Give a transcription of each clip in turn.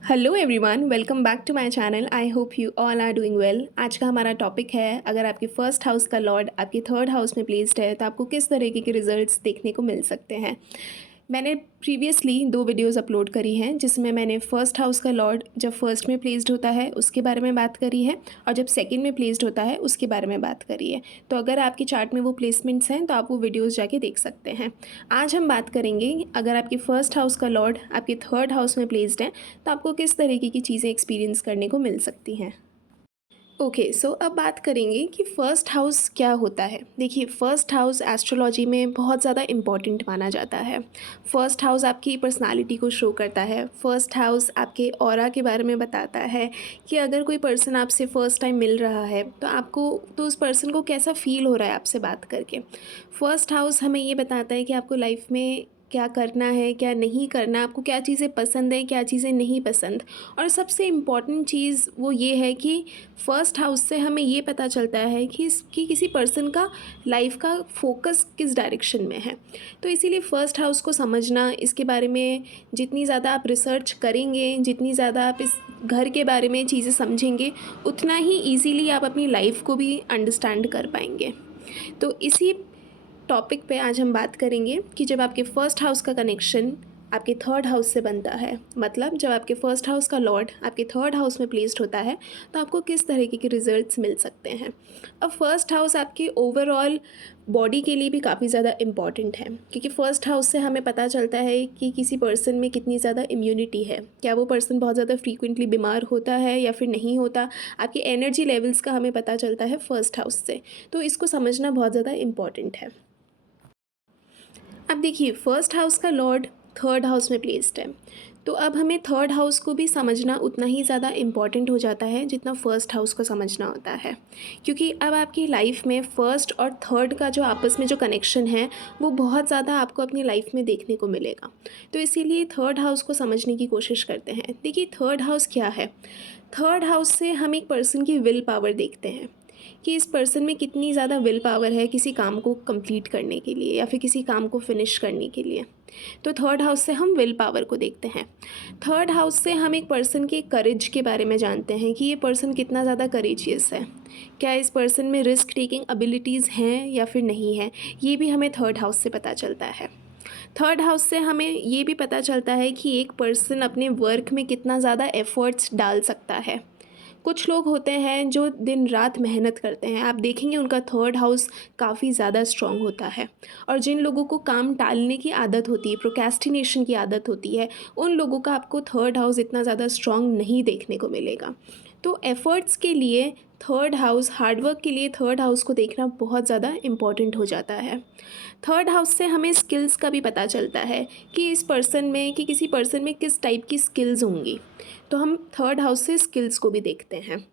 Hello everyone, welcome back to my channel. I hope you all are doing well. आज का हमारा topic है, अगर आपके फर्स्ट हाउस का लॉर्ड आपके थर्ड हाउस में प्लेस्ड है तो आपको किस तरीके के रिजल्ट्स देखने को मिल सकते हैं। मैंने प्रीवियसली 2 वीडियोस अपलोड करी हैं जिसमें मैंने फर्स्ट हाउस का लॉर्ड जब फर्स्ट में प्लेस्ड होता है उसके बारे में बात करी है और जब सेकंड में प्लेस्ड होता है उसके बारे में बात करी है। तो अगर आपकी चार्ट में वो प्लेसमेंट्स हैं तो आप वो वीडियोस जाके देख सकते हैं। आज हम बात करेंगे, अगर आपके फर्स्ट हाउस का लॉर्ड आपके थर्ड हाउस में प्लेस्ड है तो आपको किस तरीके की चीज़ें एक्सपीरियंस करने को मिल सकती हैं। ओके, सो अब बात करेंगे कि फ़र्स्ट हाउस क्या होता है। देखिए, फ़र्स्ट हाउस एस्ट्रोलॉजी में बहुत ज़्यादा इम्पॉर्टेंट माना जाता है। फ़र्स्ट हाउस आपकी पर्सनालिटी को शो करता है। फ़र्स्ट हाउस आपके ऑरा के बारे में बताता है कि अगर कोई पर्सन आपसे फ़र्स्ट टाइम मिल रहा है तो आपको, तो उस पर्सन को कैसा फ़ील हो रहा है आपसे बात करके। फ़र्स्ट हाउस हमें ये बताता है कि आपको लाइफ में क्या करना है, क्या नहीं करना, आपको क्या चीज़ें पसंद है, क्या चीज़ें नहीं पसंद। और सबसे इम्पॉर्टेंट चीज़ वो ये है कि फर्स्ट हाउस से हमें ये पता चलता है कि किसी पर्सन का लाइफ का फोकस किस डायरेक्शन में है। तो इसीलिए फ़र्स्ट हाउस को समझना, इसके बारे में जितनी ज़्यादा आप रिसर्च करेंगे, जितनी ज़्यादा आप इस घर के बारे में चीज़ें समझेंगे, उतना ही ईज़िली आप अपनी लाइफ को भी अंडरस्टैंड कर पाएंगे। तो इसी टॉपिक पे आज हम बात करेंगे कि जब आपके फर्स्ट हाउस का कनेक्शन आपके थर्ड हाउस से बनता है, मतलब जब आपके फर्स्ट हाउस का लॉर्ड आपके थर्ड हाउस में प्लेस्ड होता है तो आपको किस तरीके के रिजल्ट्स मिल सकते हैं। अब फर्स्ट हाउस आपके ओवरऑल बॉडी के लिए भी काफ़ी ज़्यादा इम्पॉर्टेंट है, क्योंकि फर्स्ट हाउस से हमें पता चलता है कि किसी पर्सन में कितनी ज़्यादा इम्यूनिटी है, क्या वो पर्सन बहुत ज़्यादा फ्रीक्वेंटली बीमार होता है या फिर नहीं होता। आपकी एनर्जी लेवल्स का हमें पता चलता है फर्स्ट हाउस से। तो इसको समझना बहुत ज़्यादा इम्पॉर्टेंट है। अब देखिए, फर्स्ट हाउस का लॉर्ड थर्ड हाउस में प्लेस्ड है, तो अब हमें थर्ड हाउस को भी समझना उतना ही ज़्यादा इम्पॉर्टेंट हो जाता है जितना फर्स्ट हाउस को समझना होता है। क्योंकि अब आपकी लाइफ में फर्स्ट और थर्ड का जो आपस में जो कनेक्शन है वो बहुत ज़्यादा आपको अपनी लाइफ में देखने को मिलेगा। तो इसीलिए थर्ड हाउस को समझने की कोशिश करते हैं। देखिए, थर्ड हाउस क्या है। थर्ड हाउस से हम एक पर्सन की विल पावर देखते हैं कि इस पर्सन में कितनी ज़्यादा विल पावर है किसी काम को कंप्लीट करने के लिए या फिर किसी काम को फिनिश करने के लिए। तो थर्ड हाउस से हम विल पावर को देखते हैं। थर्ड हाउस से हम एक पर्सन के करेज के बारे में जानते हैं कि ये पर्सन कितना ज़्यादा करेजियस है, क्या इस पर्सन में रिस्क टेकिंग एबिलिटीज़ हैं या फिर नहीं है। ये भी हमें थर्ड हाउस से पता चलता है। थर्ड हाउस से हमें ये भी पता चलता है कि एक पर्सन अपने वर्क में कितना ज़्यादा एफ़र्ट्स डाल सकता है। कुछ लोग होते हैं जो दिन रात मेहनत करते हैं, आप देखेंगे उनका थर्ड हाउस काफ़ी ज़्यादा स्ट्रॉन्ग होता है। और जिन लोगों को काम टालने की आदत होती है, प्रोक्रेस्टिनेशन की आदत होती है, उन लोगों का आपको थर्ड हाउस इतना ज़्यादा स्ट्रॉन्ग नहीं देखने को मिलेगा। तो एफ़र्ट्स के लिए थर्ड हाउस, हार्डवर्क के लिए थर्ड हाउस को देखना बहुत ज़्यादा इम्पॉर्टेंट हो जाता है। थर्ड हाउस से हमें स्किल्स का भी पता चलता है कि इस पर्सन में, कि किसी पर्सन में किस टाइप की स्किल्स होंगी। तो हम थर्ड हाउस से स्किल्स को भी देखते हैं।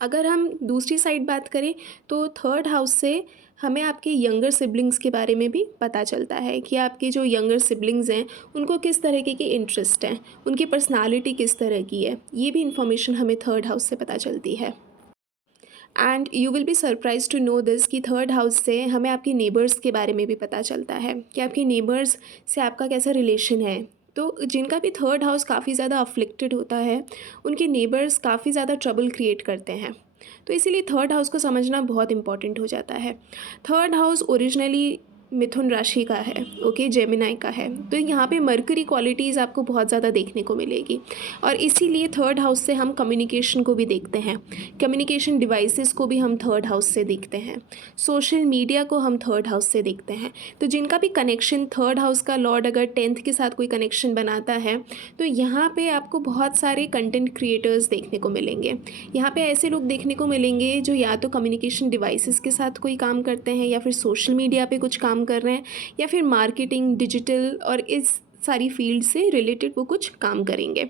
अगर हम दूसरी साइड बात करें तो थर्ड हाउस से हमें आपके यंगर सिबलिंग्स के बारे में भी पता चलता है कि आपके जो यंगर सिबलिंग्स हैं उनको किस तरीके के इंटरेस्ट हैं, उनकी पर्सनालिटी किस तरह की है। ये भी इंफॉर्मेशन हमें थर्ड हाउस से पता चलती है। And you will be surprise to know this कि थर्ड हाउस से हमें आपके नेबर्स के बारे में भी पता चलता है कि आपके नेबर्स से आपका कैसा रिलेशन है। तो जिनका भी थर्ड हाउस काफ़ी ज़्यादा अफ्लिक्टेड होता है, उनके नेबर्स काफ़ी ज़्यादा ट्रबल क्रिएट करते हैं। तो इसीलिए थर्ड हाउस को समझना बहुत इंपॉर्टेंट हो जाता है। थर्ड हाउस ओरिजिनली मिथुन राशि का है, ओके, जेमिनाई का है। तो यहाँ पे मरकरी क्वालिटीज़ आपको बहुत ज़्यादा देखने को मिलेगी। और इसीलिए थर्ड हाउस से हम कम्युनिकेशन को भी देखते हैं, कम्युनिकेशन डिवाइसेस को भी हम थर्ड हाउस से देखते हैं, सोशल मीडिया को हम थर्ड हाउस से देखते हैं। तो जिनका भी कनेक्शन थर्ड हाउस का लॉर्ड अगर 10th के साथ कोई कनेक्शन बनाता है तो यहाँ पे आपको बहुत सारे कंटेंट क्रिएटर्स देखने को मिलेंगे। यहाँ पे ऐसे लोग देखने को मिलेंगे जो या तो कम्युनिकेशन डिवाइसेस के साथ कोई काम करते हैं या फिर सोशल मीडिया पे कुछ काम कर रहे हैं या फिर मार्केटिंग, डिजिटल और इस सारी फील्ड से रिलेटेड वो कुछ काम करेंगे।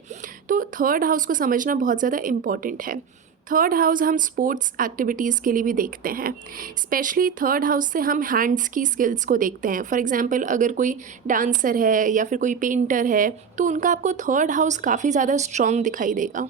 तो थर्ड हाउस को समझना बहुत ज़्यादा इम्पॉर्टेंट है। थर्ड हाउस हम स्पोर्ट्स एक्टिविटीज़ के लिए भी देखते हैं। स्पेशली थर्ड हाउस से हम हैंड्स की स्किल्स को देखते हैं। फॉर एग्जांपल, अगर कोई डांसर है या फिर कोई पेंटर है तो उनका आपको थर्ड हाउस काफ़ी ज़्यादा स्ट्रॉन्ग दिखाई देगा।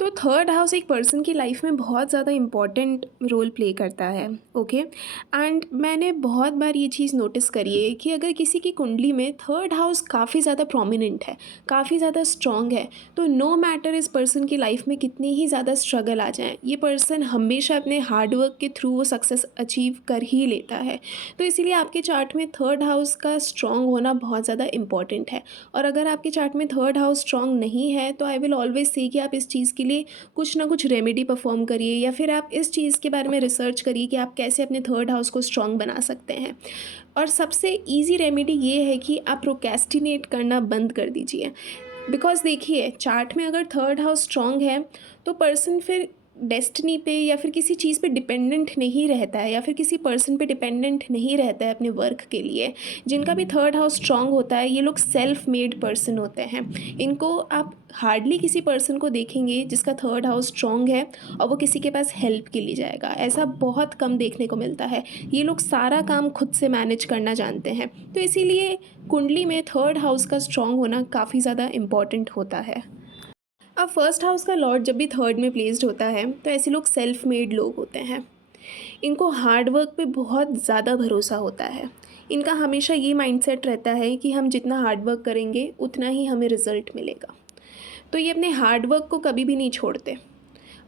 तो थर्ड हाउस एक पर्सन की लाइफ में बहुत ज़्यादा इम्पॉर्टेंट रोल प्ले करता है। ओके। एंड मैंने बहुत बार ये चीज़ नोटिस करी है कि अगर किसी की कुंडली में थर्ड हाउस काफ़ी ज़्यादा प्रोमिनेंट है, काफ़ी ज़्यादा स्ट्रॉन्ग है, तो नो मैटर इस पर्सन की लाइफ में कितनी ही ज़्यादा स्ट्रगल आ जाए, ये पर्सन हमेशा अपने हार्डवर्क के थ्रू वो सक्सेस अचीव कर ही लेता है। तो इसीलिए आपके चार्ट में थर्ड हाउस का स्ट्रॉन्ग होना बहुत ज़्यादा इम्पॉर्टेंट है। और अगर आपके चार्ट में थर्ड हाउस स्ट्रॉन्ग नहीं है तो आई विल ऑलवेज से कि आप इस चीज़ के लिए कुछ ना कुछ रेमेडी परफॉर्म करिए, या फिर आप इस चीज़ के बारे में रिसर्च करिए कि आप कैसे अपने थर्ड हाउस को स्ट्रॉन्ग बना सकते हैं। और सबसे ईजी रेमेडी ये है कि आप प्रोक्रेस्टिनेट करना बंद कर दीजिए। बिकॉज देखिए, चार्ट में अगर थर्ड हाउस स्ट्रॉन्ग है तो पर्सन फिर डेस्टिनी पे या फिर किसी चीज़ पे डिपेंडेंट नहीं रहता है, या फिर किसी पर्सन पे डिपेंडेंट नहीं रहता है अपने वर्क के लिए। जिनका भी थर्ड हाउस स्ट्रॉन्ग होता है, ये लोग सेल्फ मेड पर्सन होते हैं। इनको आप हार्डली किसी पर्सन को देखेंगे जिसका थर्ड हाउस स्ट्रॉन्ग है और वो किसी के पास हेल्प के लिए जाएगा। ऐसा बहुत कम देखने को मिलता है। ये लोग सारा काम खुद से मैनेज करना जानते हैं। तो इसीलिए कुंडली में थर्ड हाउस का स्ट्रॉन्ग होना काफ़ी ज़्यादा इम्पॉर्टेंट होता है। अब फर्स्ट हाउस का लॉर्ड जब भी थर्ड में प्लेस्ड होता है तो ऐसे लोग सेल्फ मेड लोग होते हैं। इनको हार्ड वर्क पे बहुत ज़्यादा भरोसा होता है। इनका हमेशा ये माइंडसेट रहता है कि हम जितना हार्ड वर्क करेंगे उतना ही हमें रिज़ल्ट मिलेगा। तो ये अपने हार्ड वर्क को कभी भी नहीं छोड़ते,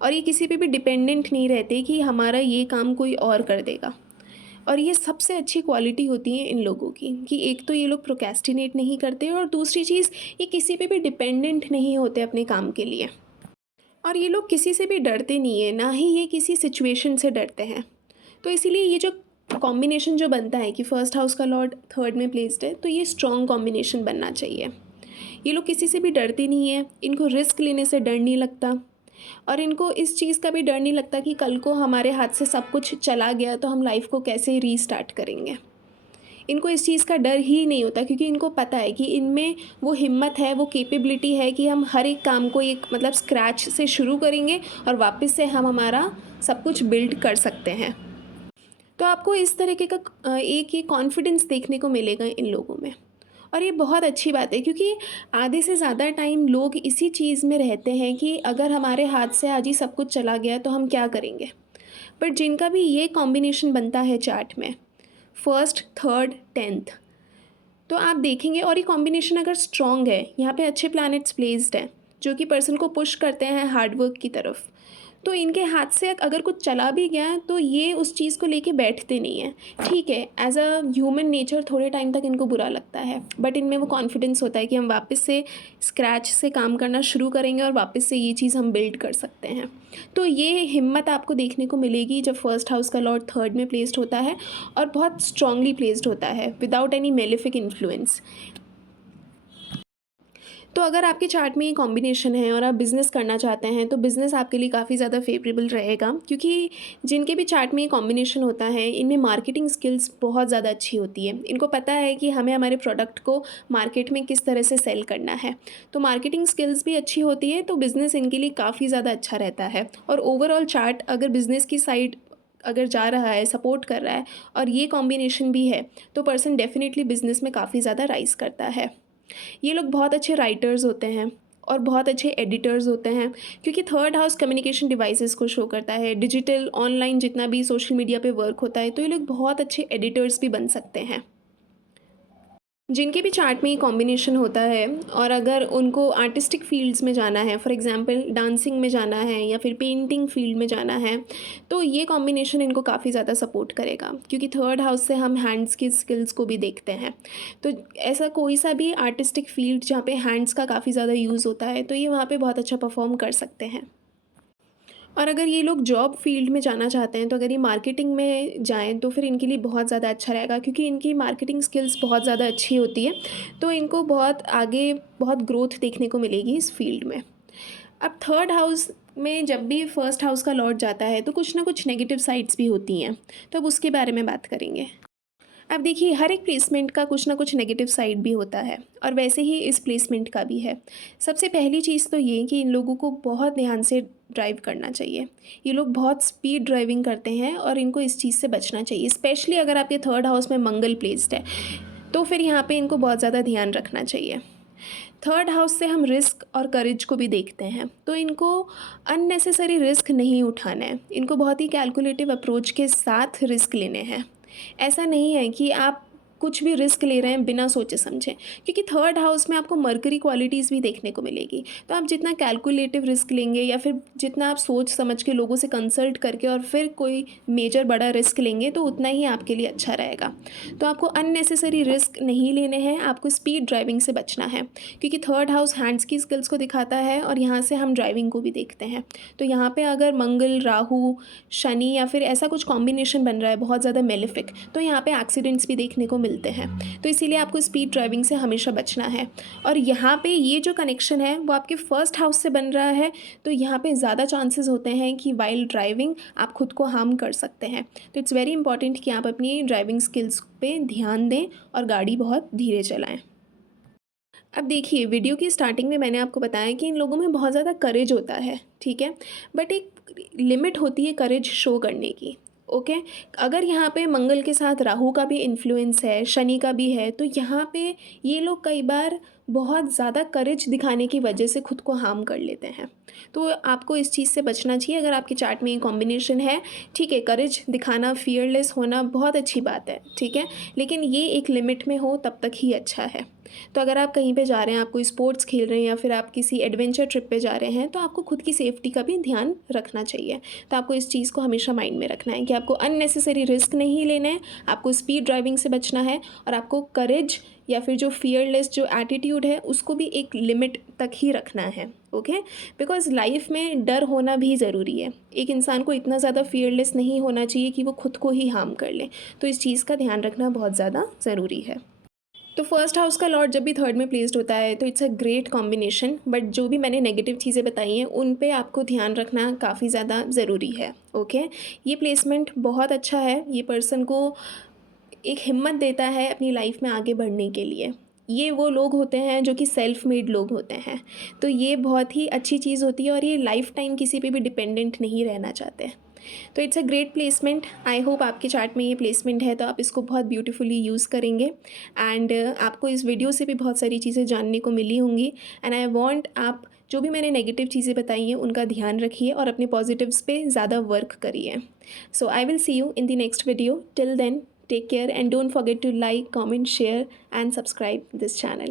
और ये किसी पे भी डिपेंडेंट नहीं रहते कि हमारा ये काम कोई और कर देगा। और ये सबसे अच्छी क्वालिटी होती है इन लोगों की कि एक तो ये लोग प्रोक्रेस्टिनेट नहीं करते, और दूसरी चीज़, ये किसी पे भी डिपेंडेंट नहीं होते अपने काम के लिए। और ये लोग किसी से भी डरते नहीं है, ना ही ये किसी सिचुएशन से डरते हैं। तो इसीलिए ये जो कॉम्बिनेशन जो बनता है कि फर्स्ट हाउस का लॉर्ड थर्ड में प्लेस्ड है, तो ये स्ट्रॉन्ग कॉम्बिनेशन बनना चाहिए। ये लोग किसी से भी डरते नहीं है, इनको रिस्क लेने से डर नहीं लगता, और इनको इस चीज़ का भी डर नहीं लगता कि कल को हमारे हाथ से सब कुछ चला गया तो हम लाइफ को कैसे रीस्टार्ट करेंगे। इनको इस चीज़ का डर ही नहीं होता, क्योंकि इनको पता है कि इनमें वो हिम्मत है, वो कैपेबिलिटी है कि हम हर एक काम को एक मतलब स्क्रैच से शुरू करेंगे और वापस से हम हमारा सब कुछ बिल्ड कर सकते हैं। तो आपको इस तरीके का एक ये कॉन्फिडेंस देखने को मिलेगा इन लोगों में। और ये बहुत अच्छी बात है, क्योंकि आधे से ज़्यादा टाइम लोग इसी चीज़ में रहते हैं कि अगर हमारे हाथ से आज ही सब कुछ चला गया तो हम क्या करेंगे। बट जिनका भी ये कॉम्बिनेशन बनता है चार्ट में, फर्स्ट, थर्ड, टेंथ, तो आप देखेंगे, और ये कॉम्बिनेशन अगर स्ट्रॉन्ग है, यहाँ पे अच्छे प्लैनेट्स प्लेस्ड हैं जो कि पर्सन को पुश करते हैं हार्डवर्क की तरफ, तो इनके हाथ से अगर कुछ चला भी गया तो ये उस चीज़ को लेके बैठते नहीं हैं। ठीक है, एज अ ह्यूमन नेचर थोड़े टाइम तक इनको बुरा लगता है, बट इनमें वो कॉन्फिडेंस होता है कि हम वापस से स्क्रैच से काम करना शुरू करेंगे और वापस से ये चीज़ हम बिल्ड कर सकते हैं। तो ये हिम्मत आपको देखने को मिलेगी जब फर्स्ट हाउस का लॉर्ड थर्ड में प्लेस्ड होता है और बहुत स्ट्रांगली प्लेस्ड होता है विदाउट एनी मेलेफिक इन्फ्लुएंस। तो अगर आपके चार्ट में ये कॉम्बिनेशन है और आप बिज़नेस करना चाहते हैं तो बिज़नेस आपके लिए काफ़ी ज़्यादा फेवरेबल रहेगा, क्योंकि जिनके भी चार्ट में ये कॉम्बिनेशन होता है इनमें मार्केटिंग स्किल्स बहुत ज़्यादा अच्छी होती है। इनको पता है कि हमें हमारे प्रोडक्ट को मार्केट में किस तरह से सेल करना है, तो मार्केटिंग स्किल्स भी अच्छी होती है, तो बिज़नेस इनके लिए काफ़ी ज़्यादा अच्छा रहता है। और ओवरऑल चार्ट अगर बिज़नेस की साइड अगर जा रहा है, सपोर्ट कर रहा है, और ये कॉम्बिनेशन भी है, तो पर्सन डेफिनेटली बिज़नेस में काफ़ी ज़्यादा राइज़ करता है। ये लोग बहुत अच्छे राइटर्स होते हैं और बहुत अच्छे एडिटर्स होते हैं, क्योंकि थर्ड हाउस कम्युनिकेशन डिवाइसेस को शो करता है, डिजिटल ऑनलाइन जितना भी सोशल मीडिया पे वर्क होता है, तो ये लोग बहुत अच्छे एडिटर्स भी बन सकते हैं। जिनके भी चार्ट में ये कॉम्बिनेशन होता है और अगर उनको आर्टिस्टिक फील्ड्स में जाना है, फॉर एग्जांपल डांसिंग में जाना है या फिर पेंटिंग फील्ड में जाना है, तो ये कॉम्बिनेशन इनको काफ़ी ज़्यादा सपोर्ट करेगा, क्योंकि थर्ड हाउस से हम हैंड्स की स्किल्स को भी देखते हैं। तो ऐसा कोई सा भी आर्टिस्टिक फील्ड जहाँ पे हैंड्स का काफ़ी ज़्यादा यूज़ होता है, तो ये वहाँ पे बहुत अच्छा परफॉर्म कर सकते हैं। और अगर ये लोग जॉब फील्ड में जाना चाहते हैं तो अगर ये मार्केटिंग में जाएँ तो फिर इनके लिए बहुत ज़्यादा अच्छा रहेगा, क्योंकि इनकी मार्केटिंग स्किल्स बहुत ज़्यादा अच्छी होती है, तो इनको बहुत आगे बहुत ग्रोथ देखने को मिलेगी इस फील्ड में। अब थर्ड हाउस में जब भी फर्स्ट हाउस का लॉर्ड जाता है तो कुछ ना कुछ नेगेटिव साइड्स भी होती हैं, तो अब उसके बारे में बात करेंगे। अब देखिए, हर एक प्लेसमेंट का कुछ ना कुछ नेगेटिव साइड भी होता है, और वैसे ही इस प्लेसमेंट का भी है। सबसे पहली चीज़ तो ये कि इन लोगों को बहुत ध्यान से ड्राइव करना चाहिए। ये लोग बहुत स्पीड ड्राइविंग करते हैं और इनको इस चीज़ से बचना चाहिए, स्पेशली अगर आपके थर्ड हाउस में मंगल प्लेस्ड है, तो फिर यहाँ पे इनको बहुत ज़्यादा ध्यान रखना चाहिए। थर्ड हाउस से हम रिस्क और करेज को भी देखते हैं, तो इनको अननेसेसरी रिस्क नहीं उठाना है, इनको बहुत ही कैलकुलेटिव अप्रोच के साथ रिस्क लेने हैं। ऐसा नहीं है कि आप कुछ भी रिस्क ले रहे हैं बिना सोचे समझे, क्योंकि थर्ड हाउस में आपको मर्करी क्वालिटीज़ भी देखने को मिलेगी। तो आप जितना कैलकुलेटिव रिस्क लेंगे या फिर जितना आप सोच समझ के लोगों से कंसल्ट करके और फिर कोई मेजर बड़ा रिस्क लेंगे तो उतना ही आपके लिए अच्छा रहेगा। तो आपको अननेसेसरी रिस्क नहीं लेने हैं, आपको स्पीड ड्राइविंग से बचना है, क्योंकि थर्ड हाउस हैंड्स की स्किल्स को दिखाता है और यहाँ से हम ड्राइविंग को भी देखते हैं। तो यहाँ पे अगर मंगल, राहु, शनि या फिर ऐसा कुछ कॉम्बिनेशन बन रहा है बहुत ज़्यादा मेलेफिक, तो यहाँ पे एक्सीडेंट्स भी देखने को मिलते हैं। तो इसीलिए आपको स्पीड ड्राइविंग से हमेशा बचना है। और यहाँ पे ये जो कनेक्शन है वो आपके फर्स्ट हाउस से बन रहा है, तो यहाँ पे ज़्यादा चांसेस होते हैं कि वाइल ड्राइविंग आप खुद को हार्म कर सकते हैं। तो इट्स वेरी इंपॉर्टेंट कि आप अपनी ड्राइविंग स्किल्स पे ध्यान दें और गाड़ी बहुत धीरे चलाएं। अब देखिए, वीडियो की स्टार्टिंग में मैंने आपको बताया कि इन लोगों में बहुत ज़्यादा करेज होता है, ठीक है, बट एक लिमिट होती है करेज शो करने की। ओके, अगर यहाँ पे मंगल के साथ राहु का भी इन्फ्लुएंस है, शनि का भी है, तो यहाँ पे ये लोग कई बार बहुत ज़्यादा करेज दिखाने की वजह से खुद को हार्म कर लेते हैं। तो आपको इस चीज़ से बचना चाहिए। अगर आपके चार्ट में ये कॉम्बिनेशन है, ठीक है, करेज दिखाना, फियरलेस होना बहुत अच्छी बात है, ठीक है, लेकिन ये एक लिमिट में हो तब तक ही अच्छा है। तो अगर आप कहीं पे जा रहे हैं, आप कोई स्पोर्ट्स खेल रहे हैं या फिर आप किसी एडवेंचर ट्रिप पे जा रहे हैं, तो आपको खुद की सेफ्टी का भी ध्यान रखना चाहिए। तो आपको इस चीज़ को हमेशा माइंड में रखना है कि आपको अननेसेसरी रिस्क नहीं लेना है, आपको स्पीड ड्राइविंग से बचना है, और आपको करेज या फिर जो फियरलेस जो एटीट्यूड है उसको भी एक लिमिट तक ही रखना है। ओके, बिकॉज लाइफ में डर होना भी ज़रूरी है। एक इंसान को इतना ज़्यादा फियरलेस नहीं होना चाहिए कि वो खुद को ही हार्म कर ले। तो इस चीज़ का ध्यान रखना बहुत ज़्यादा ज़रूरी है। तो फर्स्ट हाउस का लॉर्ड जब भी थर्ड में प्लेस्ड होता है तो it's a great combination, but जो भी मैंने नेगेटिव चीज़ें बताई हैं उन पे आपको ध्यान रखना काफ़ी ज़्यादा ज़रूरी है। ओके, ये प्लेसमेंट बहुत अच्छा है, ये पर्सन को एक हिम्मत देता है अपनी लाइफ में आगे बढ़ने के लिए। ये वो लोग होते हैं जो कि सेल्फ मेड लोग होते हैं, तो ये बहुत ही अच्छी चीज़ होती है और ये लाइफ टाइम किसी पे भी डिपेंडेंट नहीं रहना चाहते। तो it's a great placement. I hope आपके चार्ट में ये प्लेसमेंट है तो आप इसको बहुत ब्यूटीफुली यूज़ करेंगे, एंड आपको इस वीडियो से भी बहुत सारी चीज़ें जानने को मिली होंगी। एंड आई वॉन्ट आप जो भी मैंने नेगेटिव चीज़ें बताई हैं उनका ध्यान रखिए और अपने पॉजिटिव्स पे ज़्यादा वर्क करिए। So I will see you in the next video. Till then, take care and don't forget to like, comment, share and subscribe this channel.